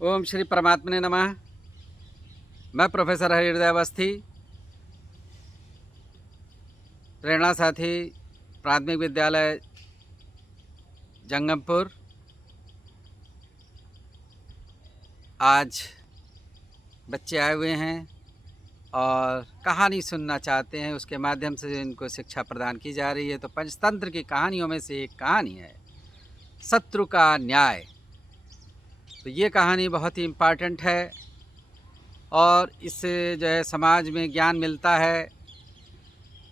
ओम श्री परमात्मने नमः। मैं प्रोफेसर हरिहृदय अवस्थी, प्रेरणा साथी प्राथमिक विद्यालय जंगमपुर। आज बच्चे आए हुए हैं और कहानी सुनना चाहते हैं, उसके माध्यम से इनको शिक्षा प्रदान की जा रही है। तो पंचतंत्र की कहानियों में से एक कहानी है शत्रु का न्याय। तो ये कहानी बहुत ही इम्पॉर्टेंट है और इससे जो है समाज में ज्ञान मिलता है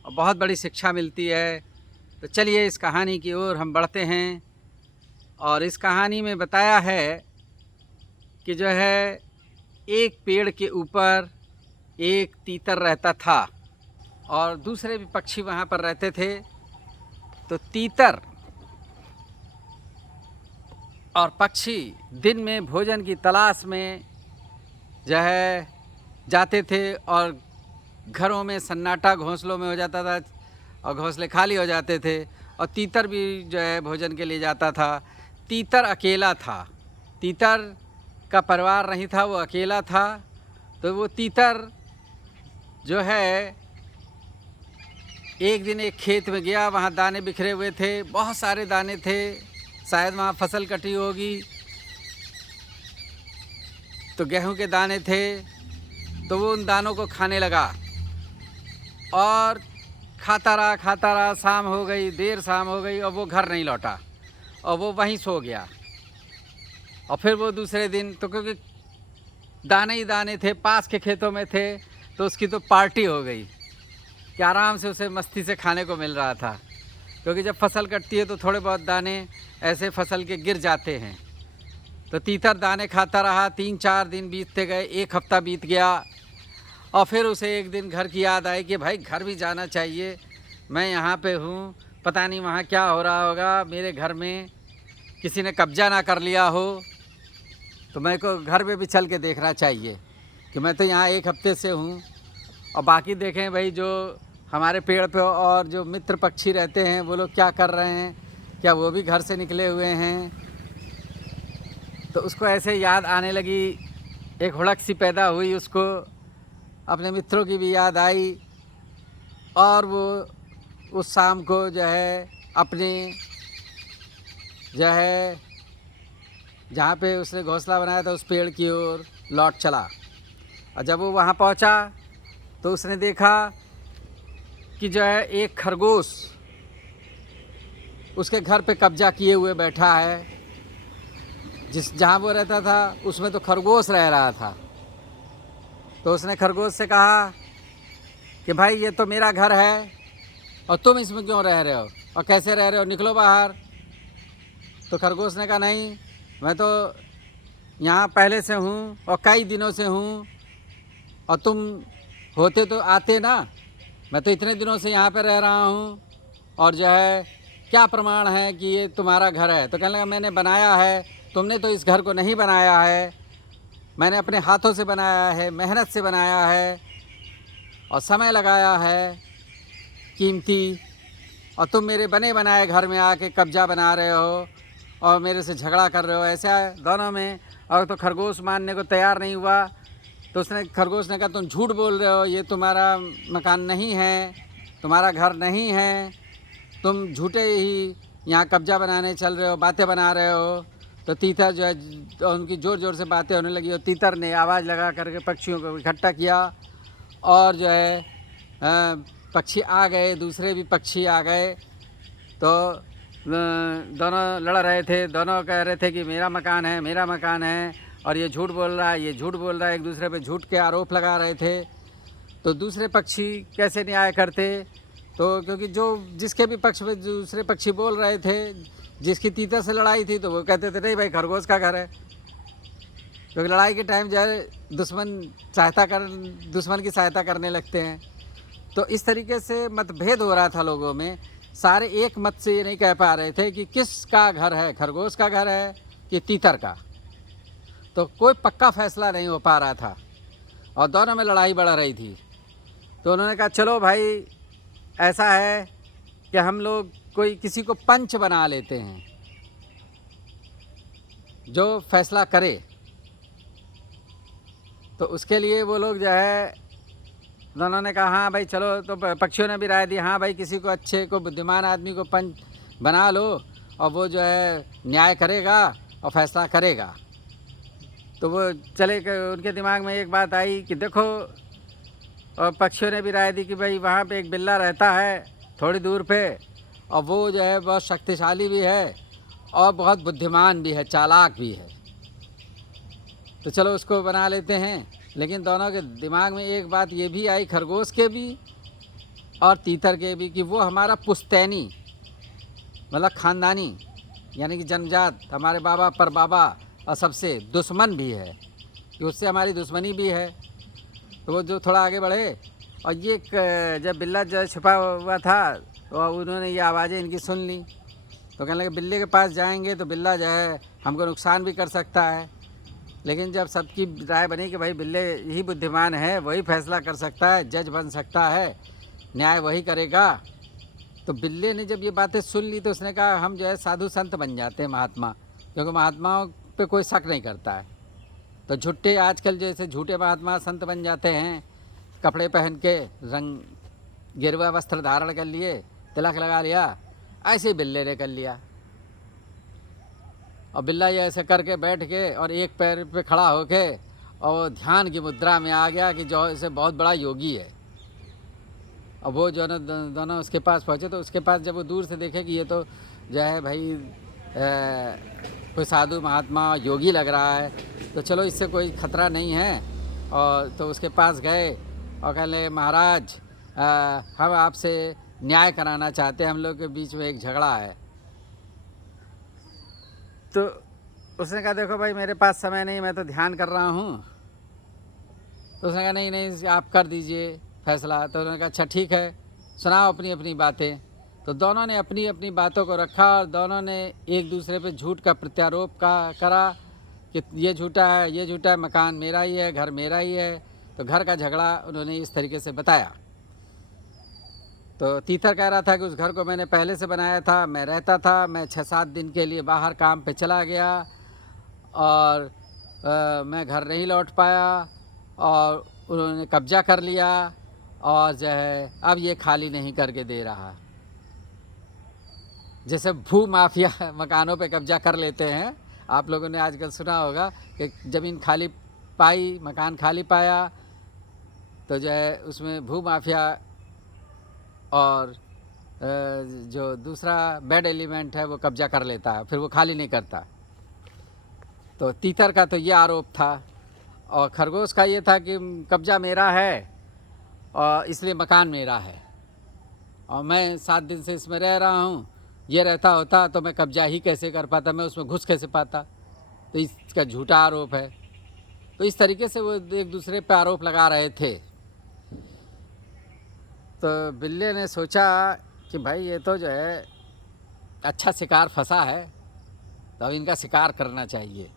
और बहुत बड़ी शिक्षा मिलती है। तो चलिए इस कहानी की ओर हम बढ़ते हैं। और इस कहानी में बताया है कि जो है एक पेड़ के ऊपर एक तीतर रहता था और दूसरे भी पक्षी वहाँ पर रहते थे। तो तीतर और पक्षी दिन में भोजन की तलाश में जो है जाते थे और घरों में सन्नाटा घोंसलों में हो जाता था और घोंसले खाली हो जाते थे और तीतर भी जो है भोजन के लिए जाता था। तीतर अकेला था, तीतर का परिवार नहीं था, वो अकेला था। तो वो तीतर जो है एक दिन एक खेत में गया, वहाँ दाने बिखरे हुए थे, बहुत सारे दाने थे, शायद वहाँ फसल कटी होगी। तो गेहूं के दाने थे, तो वो उन दानों को खाने लगा और खाता रहा। शाम हो गई, देर शाम हो गई और वो घर नहीं लौटा और वो वहीं सो गया। और फिर वो दूसरे दिन, तो क्योंकि दाने ही दाने थे, पास के खेतों में थे, तो उसकी तो पार्टी हो गई कि आराम से उसे मस्ती से खाने को मिल रहा था। क्योंकि जब फसल कटती है तो थोड़े बहुत दाने ऐसे फसल के गिर जाते हैं। तो तीतर दाने खाता रहा। 3-4 दिन बीतते गए, एक हफ्ता बीत गया और फिर उसे एक दिन घर की याद आई कि भाई घर भी जाना चाहिए, मैं यहाँ पे हूँ, पता नहीं वहाँ क्या हो रहा होगा, मेरे घर में किसी ने कब्जा ना कर लिया हो। तो मेरे को घर पे भी चल के देखना चाहिए कि मैं तो यहाँ एक हफ्ते से हूँ और बाकी देखें भाई जो हमारे पेड़ पे और जो मित्र पक्षी रहते हैं वो लोग क्या कर रहे हैं, क्या वो भी घर से निकले हुए हैं। तो उसको ऐसे याद आने लगी, एक हुड़क सी पैदा हुई उसको, अपने मित्रों की भी याद आई। और वो उस शाम को जो है अपने जो है जहाँ पे उसने घोंसला बनाया था उस पेड़ की ओर लौट चला। और जब वो वहाँ पहुँचा तो उसने देखा कि जो है एक खरगोश उसके घर पे कब्जा किए हुए बैठा है। जहाँ वो रहता था उसमें तो खरगोश रह रहा था। तो उसने खरगोश से कहा कि भाई ये तो मेरा घर है और तुम इसमें क्यों रह रहे हो और कैसे रह रहे हो, निकलो बाहर। तो खरगोश ने कहा नहीं, मैं तो यहाँ पहले से हूँ और कई दिनों से हूँ और तुम होते तो आते ना, मैं तो इतने दिनों से यहाँ पे रह रहा हूँ और जो है क्या प्रमाण है कि ये तुम्हारा घर है। तो कहने लगा मैंने बनाया है, तुमने तो इस घर को नहीं बनाया है, मैंने अपने हाथों से बनाया है, मेहनत से बनाया है और समय लगाया है कीमती, और तुम मेरे बने बनाए घर में आके कब्जा बना रहे हो और मेरे से झगड़ा कर रहे हो। ऐसा दोनों में। और तो खरगोश मानने को तैयार नहीं हुआ। तो उसने खरगोश ने कहा तुम झूठ बोल रहे हो, ये तुम्हारा मकान नहीं है, तुम्हारा घर नहीं है, तुम झूठे ही यहाँ कब्जा बनाने चल रहे हो, बातें बना रहे हो। तो तीतर जो है उनकी ज़ोर ज़ोर से बातें होने लगी और तीतर ने आवाज़ लगा करके पक्षियों को इकट्ठा किया और जो है पक्षी आ गए, दूसरे भी पक्षी आ गए। तो दोनों लड़ रहे थे, दोनों कह रहे थे कि मेरा मकान है, मेरा मकान है, और ये झूठ बोल रहा है, ये झूठ बोल रहा है, एक दूसरे पे झूठ के आरोप लगा रहे थे। तो दूसरे पक्षी कैसे न्याय करते, तो क्योंकि जो जिसके भी पक्ष में दूसरे पक्षी बोल रहे थे, जिसकी तीतर से लड़ाई थी, तो वो कहते थे नहीं भाई खरगोश का घर है। क्योंकि लड़ाई के टाइम जो है दुश्मन की सहायता करने लगते हैं। तो इस तरीके से मतभेद हो रहा था लोगों में। सारे एक मत से ये नहीं कह पा रहे थे कि किसका घर है, खरगोश का घर है कि तीतर का। तो कोई पक्का फैसला नहीं हो पा रहा था और दोनों में लड़ाई बढ़ रही थी। तो उन्होंने कहा चलो भाई ऐसा है कि हम लोग कोई किसी को पंच बना लेते हैं जो फैसला करे। तो उसके लिए वो लोग जो है दोनों ने कहा हाँ भाई चलो, तो पक्षियों ने भी राय दी हाँ भाई किसी को अच्छे को बुद्धिमान आदमी को पंच बना लो और वो जो है न्याय करेगा और फैसला करेगा। तो वो चले उनके दिमाग में एक बात आई कि देखो, और पक्षियों ने भी राय दी कि भाई वहाँ पे एक बिल्ला रहता है थोड़ी दूर पे, और वो जो है बहुत शक्तिशाली भी है और बहुत बुद्धिमान भी है, चालाक भी है, तो चलो उसको बना लेते हैं। लेकिन दोनों के दिमाग में एक बात ये भी आई, खरगोश के भी और तीतर के भी, कि वो हमारा पुश्तैनी मतलब ख़ानदानी यानी कि जन्मजात हमारे बाबा पर बाबा और सबसे दुश्मन भी है, कि उससे हमारी दुश्मनी भी है। तो वो जो थोड़ा आगे बढ़े, और ये जब बिल्ला जो छुपा हुआ था तो उन्होंने ये आवाज़ें इनकी सुन ली, तो कहने लगे बिल्ले के पास जाएंगे तो बिल्ला जो है हमको नुकसान भी कर सकता है। लेकिन जब सबकी राय बनी कि भाई बिल्ले ही बुद्धिमान है, वही फैसला कर सकता है, जज बन सकता है, न्याय वही करेगा, तो बिल्ले ने जब ये बातें सुन ली तो उसने कहा हम जो है साधु संत बन जाते हैं, महात्मा, क्योंकि महात्माओं पे कोई शक नहीं करता है। तो झूठे आजकल जैसे झूठे महात्मा संत बन जाते हैं, कपड़े पहन के रंग गेरुआ वस्त्र धारण कर लिए, तिलक लगा लिया, ऐसे ही बिल्ले ने कर लिया। और बिल्ला ये ऐसे करके बैठ के और एक पैर पे खड़ा होके और ध्यान की मुद्रा में आ गया कि जो ऐसे बहुत बड़ा योगी है। और वो जो है दोनों उसके पास पहुँचे, तो उसके पास जब वो दूर से देखे कि ये तो जो है भाई कोई साधु महात्मा योगी लग रहा है, तो चलो इससे कोई ख़तरा नहीं है। और तो उसके पास गए और कह ले महाराज हम आपसे न्याय कराना चाहते हैं, हम लोग के बीच में एक झगड़ा है। तो उसने कहा देखो भाई मेरे पास समय नहीं, मैं तो ध्यान कर रहा हूँ। तो उसने कहा नहीं नहीं आप कर दीजिए फैसला। तो उन्होंने कहा अच्छा ठीक है, सुनाओ अपनी अपनी बातें। तो दोनों ने अपनी अपनी बातों को रखा और दोनों ने एक दूसरे पे झूठ का प्रत्यारोप करा कि ये झूठा है, ये झूठा है, मकान मेरा ही है, घर मेरा ही है। तो घर का झगड़ा उन्होंने इस तरीके से बताया। तो तीतर कह रहा था कि उस घर को मैंने पहले से बनाया था, मैं रहता था, मैं 6-7 दिन के लिए बाहर काम पे चला गया और मैं घर नहीं लौट पाया और उन्होंने कब्जा कर लिया और जो है अब ये खाली नहीं करके दे रहा। जैसे भू माफिया मकानों पे कब्जा कर लेते हैं, आप लोगों ने आजकल सुना होगा कि ज़मीन खाली पाई, मकान खाली पाया, तो जो है उसमें भू माफिया और जो दूसरा बैड एलिमेंट है वो कब्जा कर लेता है, फिर वो खाली नहीं करता। तो तीतर का तो ये आरोप था और खरगोश का ये था कि कब्जा मेरा है और इसलिए मकान मेरा है और मैं 7 दिन से इसमें रह रहा हूँ, ये रहता होता तो मैं कब्जा ही कैसे कर पाता, मैं उसमें घुस कैसे पाता। तो इसका झूठा आरोप है। तो इस तरीके से वो एक दूसरे पे आरोप लगा रहे थे। तो बिल्ले ने सोचा कि भाई ये तो जो है अच्छा शिकार फंसा है, तो अब इनका शिकार करना चाहिए।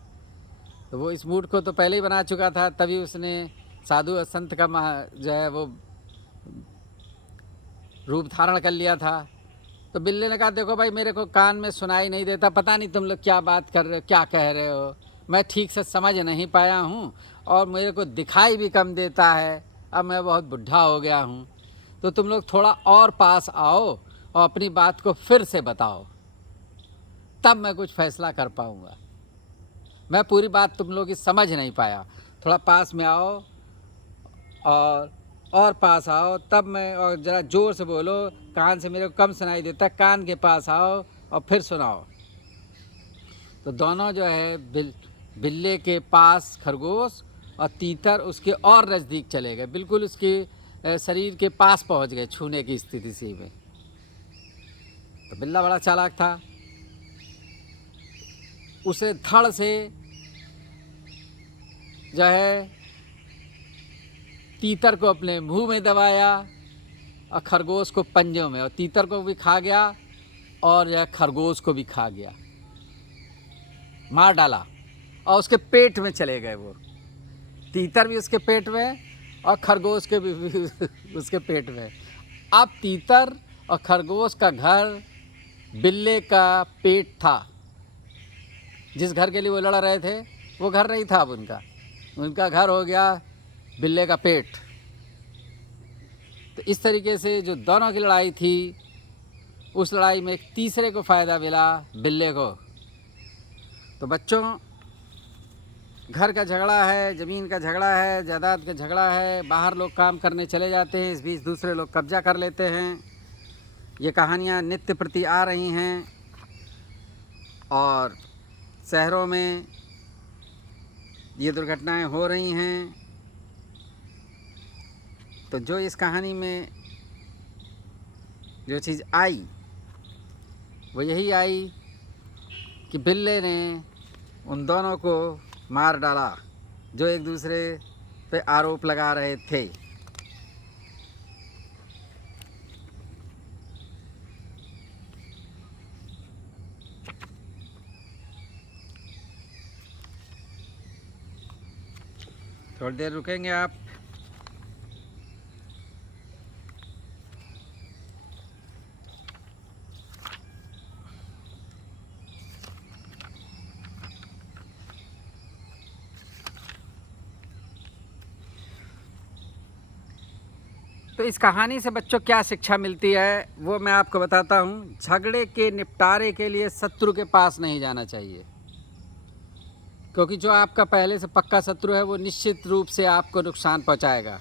तो वो इस मूड को तो पहले ही बना चुका था, तभी उसने साधु संत का जो है वो रूप धारण कर लिया था। तो बिल्ले ने कहा देखो भाई मेरे को कान में सुनाई नहीं देता, पता नहीं तुम लोग क्या बात कर रहे हो, क्या कह रहे हो, मैं ठीक से समझ नहीं पाया हूँ और मेरे को दिखाई भी कम देता है, अब मैं बहुत बुढ़ा हो गया हूँ। तो तुम लोग थोड़ा और पास आओ और अपनी बात को फिर से बताओ, तब मैं कुछ फैसला कर पाऊँगा। मैं पूरी बात तुम लोग की समझ नहीं पाया, थोड़ा पास में आओ और पास आओ तब मैं, और ज़रा ज़ोर से बोलो, कान से मेरे को कम सुनाई देता, कान के पास आओ और फिर सुनाओ। तो दोनों जो है बिल्ले के पास खरगोश और तीतर उसके और नज़दीक चले गए, बिल्कुल उसके शरीर के पास पहुंच गए, छूने की स्थिति से में। तो बिल्ला बड़ा चालाक था, उसे धड़ से जो है तीतर को अपने मुंह में दबाया और खरगोश को पंजों में, और तीतर को भी खा गया और यह खरगोश को भी खा गया, मार डाला और उसके पेट में चले गए। वो तीतर भी उसके पेट में और खरगोश के भी उसके पेट में। अब तीतर और खरगोश का घर बिल्ले का पेट था। जिस घर के लिए वो लड़ रहे थे वो घर नहीं था अब उनका घर हो गया बिल्ले का पेट। तो इस तरीके से जो दोनों की लड़ाई थी, उस लड़ाई में एक तीसरे को फ़ायदा मिला, बिल्ले को। तो बच्चों, घर का झगड़ा है, ज़मीन का झगड़ा है, जायदाद का झगड़ा है, बाहर लोग काम करने चले जाते हैं, इस बीच दूसरे लोग कब्जा कर लेते हैं। ये कहानियाँ नित्य प्रति आ रही हैं और शहरों में ये दुर्घटनाएं हो रही हैं। तो जो इस कहानी में जो चीज़ आई वो यही आई कि बिल्ले ने उन दोनों को मार डाला जो एक दूसरे पे आरोप लगा रहे थे। थोड़ी देर रुकेंगे आप? तो इस कहानी से बच्चों क्या शिक्षा मिलती है वो मैं आपको बताता हूँ। झगड़े के निपटारे के लिए शत्रु के पास नहीं जाना चाहिए, क्योंकि जो आपका पहले से पक्का शत्रु है वो निश्चित रूप से आपको नुकसान पहुँचाएगा।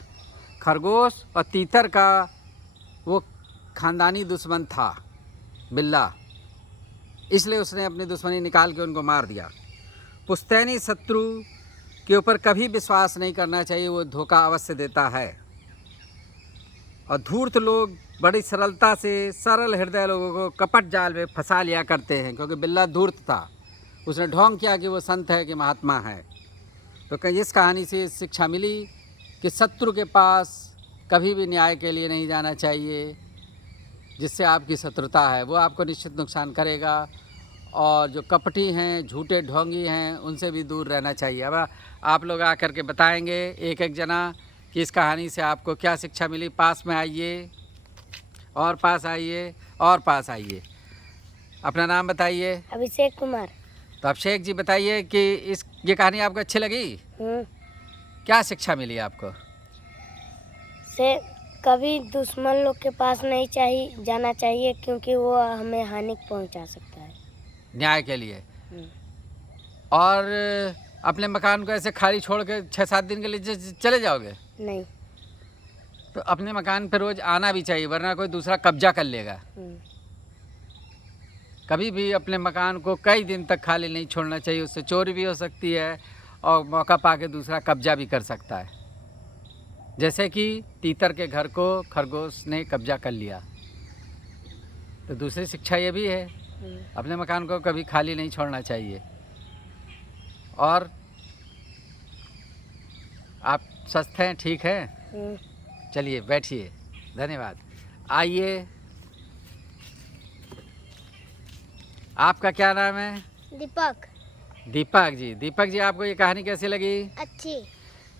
खरगोश और तीतर का वो ख़ानदानी दुश्मन था बिल्ला, इसलिए उसने अपनी दुश्मनी निकाल के उनको मार दिया। पुश्तैनी शत्रु के ऊपर कभी विश्वास नहीं करना चाहिए, वो धोखा अवश्य देता है। और धूर्त लोग बड़ी सरलता से सरल हृदय लोगों को कपट जाल में फंसा लिया करते हैं, क्योंकि बिल्ला धूर्त था, उसने ढोंग किया कि वो संत है कि महात्मा है। तो कहीं इस कहानी से शिक्षा मिली कि शत्रु के पास कभी भी न्याय के लिए नहीं जाना चाहिए। जिससे आपकी शत्रुता है वो आपको निश्चित नुकसान करेगा, और जो कपटी हैं, झूठे ढोंगी हैं, उनसे भी दूर रहना चाहिए। अब आप लोग आकर के बताएंगे एक एक जना कि इस कहानी से आपको क्या शिक्षा मिली। पास में आइए, और पास आइए, और पास आइए। अपना नाम बताइए। अभिषेक कुमार। तो अभिषेक जी बताइए कि ये कहानी आपको अच्छी लगी? क्या शिक्षा मिली आपको? से कभी दुश्मन लोग के पास नहीं जाना चाहिए, क्योंकि वो हमें हानि पहुंचा सकता है न्याय के लिए। और अपने मकान को ऐसे खाली छोड़ के 6-7 दिन के लिए चले जाओगे? नहीं। तो अपने मकान पे रोज आना भी चाहिए, वरना कोई दूसरा कब्जा कर लेगा। कभी भी अपने मकान को कई दिन तक खाली नहीं छोड़ना चाहिए, उससे चोरी भी हो सकती है और मौका पाके दूसरा कब्जा भी कर सकता है। जैसे कि तीतर के घर को खरगोश ने कब्जा कर लिया। तो दूसरी शिक्षा ये भी है, अपने मकान को कभी खाली नहीं छोड़ना चाहिए। और आप स्वस्थ हैं? ठीक है, चलिए बैठिए। धन्यवाद। आइए, आपका क्या नाम है? दीपक। दीपक जी। दीपक जी, आपको ये कहानी कैसी लगी? अच्छी।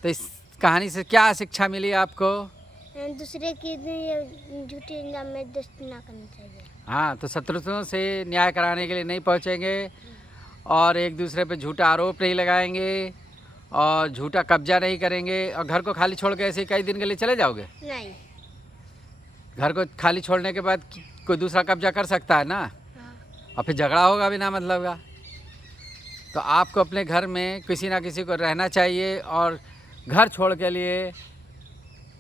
तो इस कहानी से क्या शिक्षा मिली आपको? दूसरे की झूठी इल्जाम में दोस्ती ना करनी चाहिए। हाँ, तो शत्रुओं से न्याय कराने के लिए नहीं पहुँचेंगे, और एक दूसरे पे झूठा आरोप नहीं लगाएंगे, और झूठा कब्जा नहीं करेंगे। और घर को खाली छोड़ के ऐसे कई दिन के लिए चले जाओगे? नहीं। घर को खाली छोड़ने के बाद कोई दूसरा कब्जा कर सकता है ना। हाँ। और फिर झगड़ा होगा बिना मतलब का। तो आपको अपने घर में किसी ना किसी को रहना चाहिए, और घर छोड़ के लिए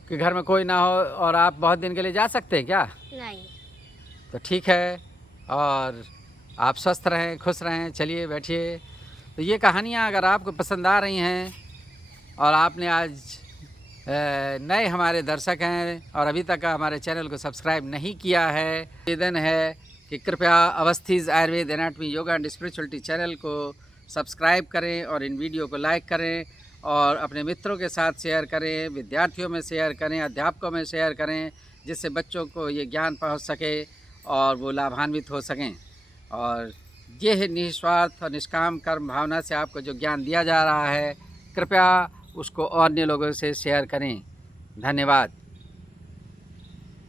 कि घर में कोई ना हो और आप बहुत दिन के लिए जा सकते हैं क्या? नहीं। तो ठीक है, और आप स्वस्थ रहें, खुश रहें। चलिए बैठिए। तो ये कहानियाँ अगर आपको पसंद आ रही हैं, और आपने आज नए हमारे दर्शक हैं और अभी तक हमारे चैनल को सब्सक्राइब नहीं किया है, निवेदन है कि कृपया Awasthi's Ayurveda anatomy yoga and spirituality channel को सब्सक्राइब करें, और इन वीडियो को लाइक करें, और अपने मित्रों के साथ शेयर करें, विद्यार्थियों में शेयर करें, अध्यापकों में शेयर करें, जिससे बच्चों को ये ज्ञान पहुंच सके और वो लाभान्वित हो सकें। और ये है निस्वार्थ और निष्काम कर्म भावना से आपको जो ज्ञान दिया जा रहा है, कृपया उसको अन्य लोगों से शेयर करें। धन्यवाद।